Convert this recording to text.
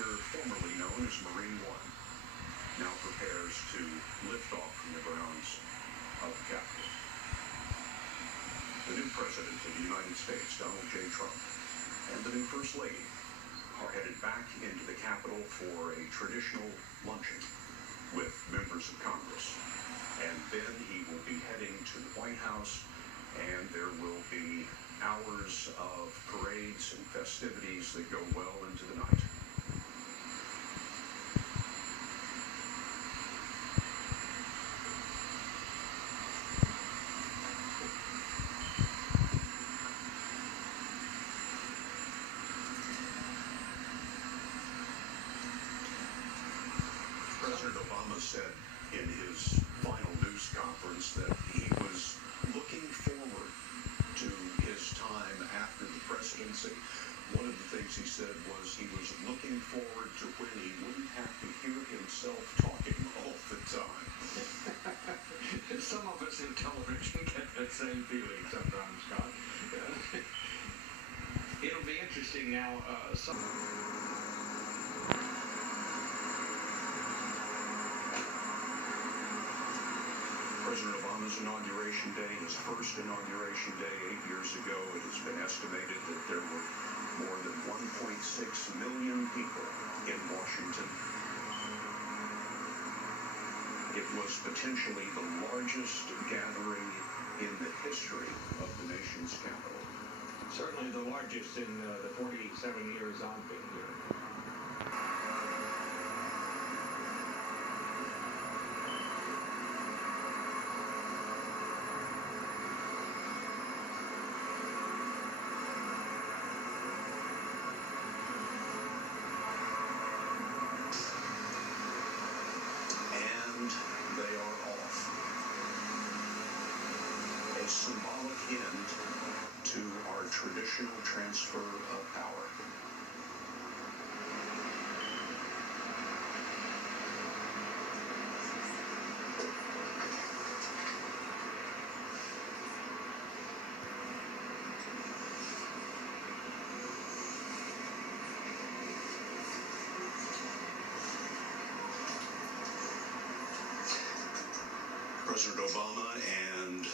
helicopter formerly known as Marine One now prepares to lift off from the grounds of the Capitol. The new President of the United States, Donald J. Trump, and the new First Lady are headed back into the Capitol for a traditional luncheon with members of Congress. And then he will be heading to the White House, and there will be hours of parades and festivities that go well into the night. President Obama said in his final news conference that he was looking forward to his time after the presidency. One of the things he said was he was looking forward to when he wouldn't have to hear himself talking all the time. Some of us in television get that same feeling sometimes, Scott. It'll be interesting now. President Obama's inauguration day, his first inauguration day 8 years ago, it has been estimated that there were more than 1.6 million people in Washington. It was potentially the largest gathering in the history of the nation's capital. Certainly the largest in the 47 years I've been here. They are off. A symbolic end to our traditional transfer of power. President Obama and